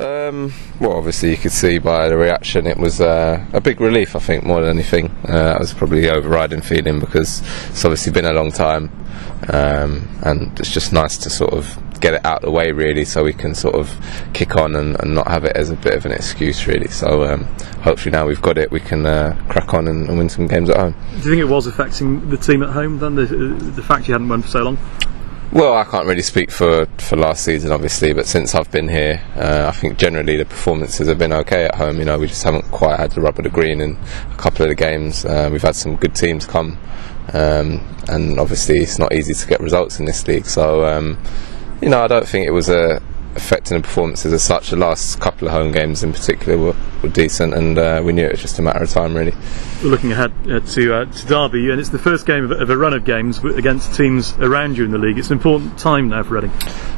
Well, obviously you could see by the reaction it was a big relief, I think, more than anything. That was probably the overriding feeling, because it's obviously been a long time, and it's just nice to sort of get it out of the way, really, so we can sort of kick on and not have it as a bit of an excuse, really. So hopefully now we've got it, we can crack on and win some games at home. Do you think it was affecting the team at home then, the fact you hadn't won for so long? Well, I can't really speak for last season, obviously, but since I've been here, I think generally the performances have been okay at home. You know, we just haven't quite had the rub of the green in a couple of the games. We've had some good teams come, and obviously it's not easy to get results in this league. So, you know, I don't think it was affecting the performances as such. The last couple of home games in particular were decent, and we knew it was just a matter of time, really. We're looking ahead to Derby, and it's the first game of a run of games against teams around you in the league. It's an important time now for Reading.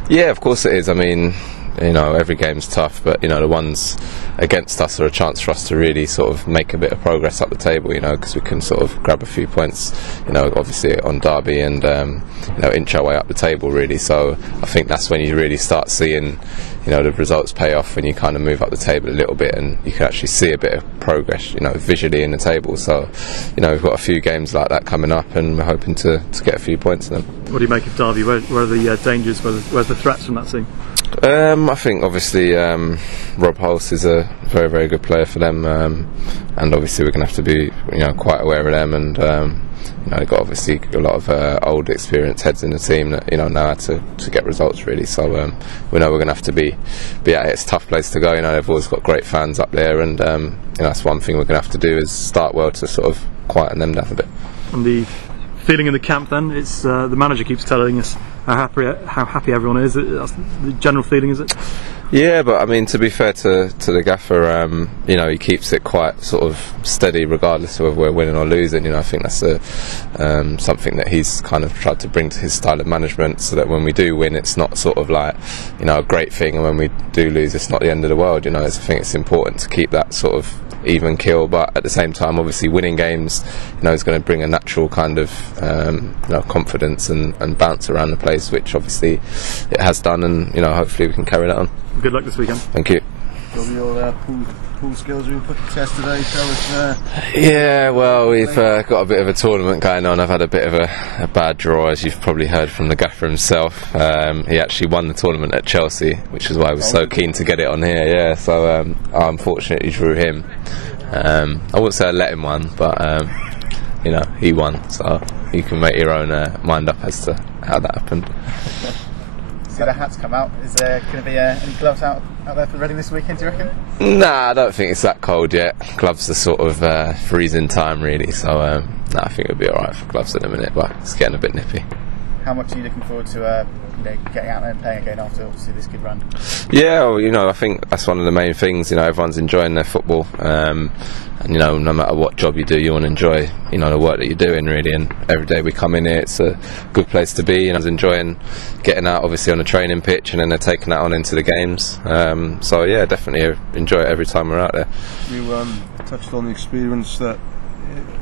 Yeah, of course it is. I mean, you know, every game's tough, but you know, the ones against us are a chance for us to really sort of make a bit of progress up the table, you know, because we can sort of grab a few points, you know, obviously on Derby, and you know, inch our way up the table, really. So I think that's when you really start seeing, you know, the results pay off, when you kind of move up the table a little bit and you can actually see a bit of progress, you know, visually in the table. So, you know, we've got a few games like that coming up, and we're hoping to get a few points in them. What do you make of Derby? Where are the dangers? Where's the threats from that team? I think obviously Rob Hulse is a very, very good player for them, and obviously we're going to have to be, you know, quite aware of them, and you know, they've got obviously a lot of old experienced heads in the team that, you know how to get results, really. So we know we're going to have to be at it. It's a tough place to go. You know, they've always got great fans up there, and you know, that's one thing we're going to have to do, is start well to sort of quieten them down a bit. And the feeling in the camp then, it's the manager keeps telling us how happy everyone is. That's the general feeling, is it? Yeah, but I mean, to be fair to the gaffer, you know, he keeps it quite sort of steady regardless of whether we're winning or losing. You know, I think that's something that he's kind of tried to bring to his style of management, so that when we do win, it's not sort of like, you know, a great thing, and when we do lose, it's not the end of the world. You know, I think it's important to keep that sort of even kill, but at the same time, obviously winning games, you know, is going to bring a natural kind of you know, confidence and bounce around the place, which obviously it has done, and you know, hopefully we can carry that on. Good luck this weekend. Thank you. Your pool skills are put to test today. Tell us. Yeah, well, we've got a bit of a tournament going on. I've had a bit of a bad draw, as you've probably heard from the gaffer himself. He actually won the tournament at Chelsea, which is why I was so keen to get it on here. Yeah, so I unfortunately drew him. I wouldn't say I let him win, but you know, he won. So you can make your own mind up as to how that happened. See the hats come out. Is there going to be any gloves out there for Reading this weekend, do you reckon? Nah, I don't think it's that cold yet. Gloves are sort of freezing time, really, so nah, I think it'll be alright for gloves at the minute, but it's getting a bit nippy. How much are you looking forward to you know, getting out there and playing again after obviously this good run? Yeah, well, you know, I think that's one of the main things. You know, everyone's enjoying their football, and you know, no matter what job you do, you want to enjoy, you know, the work that you're doing, really. And every day we come in here, it's a good place to be. And I was enjoying getting out, obviously, on the training pitch, and then they're taking that on into the games. So yeah, definitely enjoy it every time we're out there. You touched on the experience that,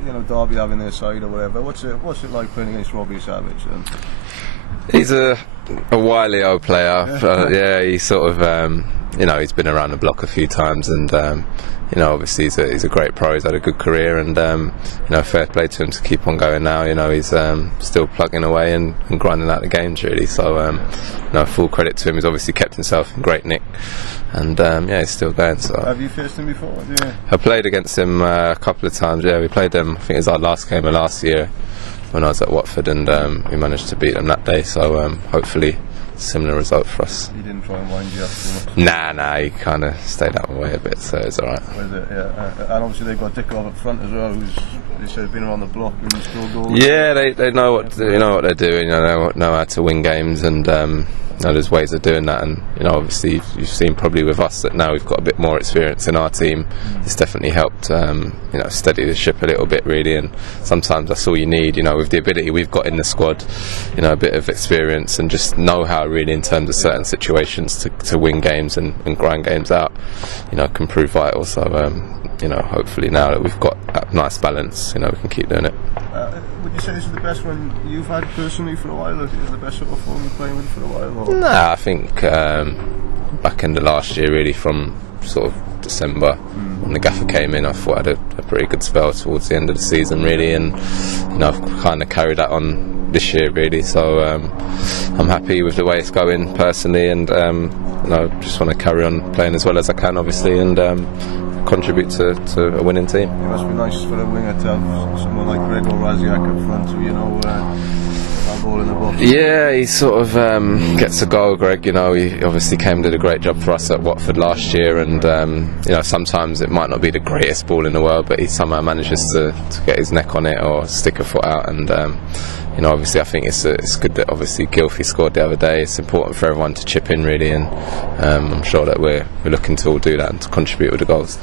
you know, Derby have in their side or whatever. What's it like playing against Robbie Savage? He's a wily old player. Yeah, he's sort of you know, he's been around the block a few times, and you know, obviously he's a great pro. He's had a good career, and you know, fair play to him to keep on going now. You know, he's still plugging away and grinding out the games, really. So you know, full credit to him. He's obviously kept himself in great nick, and yeah, he's still going. So have you faced him before? Yeah. I played against him a couple of times. Yeah, we played them. I think it was our last game of last year when I was at Watford, and we managed to beat them that day. So hopefully, similar result for us. He didn't try and wind you up too much? Nah, he kind of stayed out of my way a bit, so it's alright. Yeah. And obviously they've got Dick up front as well, who's, they said, has been around the block and scored goals. Yeah, they know what they're doing. You know how to win games, and you know, there's ways of doing that. And you know, obviously you've seen probably with us that now we've got a bit more experience in our team. It's definitely helped you know, steady the ship a little bit, really. And sometimes that's all you need. You know, with the ability we've got in the squad, you know, a bit of experience and just know-how, really, in terms of certain situations to win games and grind games out, you know, can prove vital. So you know, hopefully now that we've got that nice balance, you know, we can keep doing it. Would you say this is the best one you've had personally for a while? Is it the best sort of form you're playing with for a while? Or? Nah, I think back in the last year, really, from sort of December when the gaffer came in, I thought I had a pretty good spell towards the end of the season, really, and you know, I've kind of carried that on this year, really. So I'm happy with the way it's going personally, and you know, just want to carry on playing as well as I can, obviously, and contribute to a winning team. It must be nice for a winger to have someone like Greg or Raziak up front, who, you know, that ball in the box. Yeah, he sort of gets a goal, Greg. You know, he obviously did a great job for us at Watford last year, and you know, sometimes it might not be the greatest ball in the world, but he somehow manages to get his neck on it or stick a foot out, and you know, obviously I think it's good that obviously Gylfi scored the other day. It's important for everyone to chip in, really, and I'm sure that we're looking to all do that and to contribute with the goals.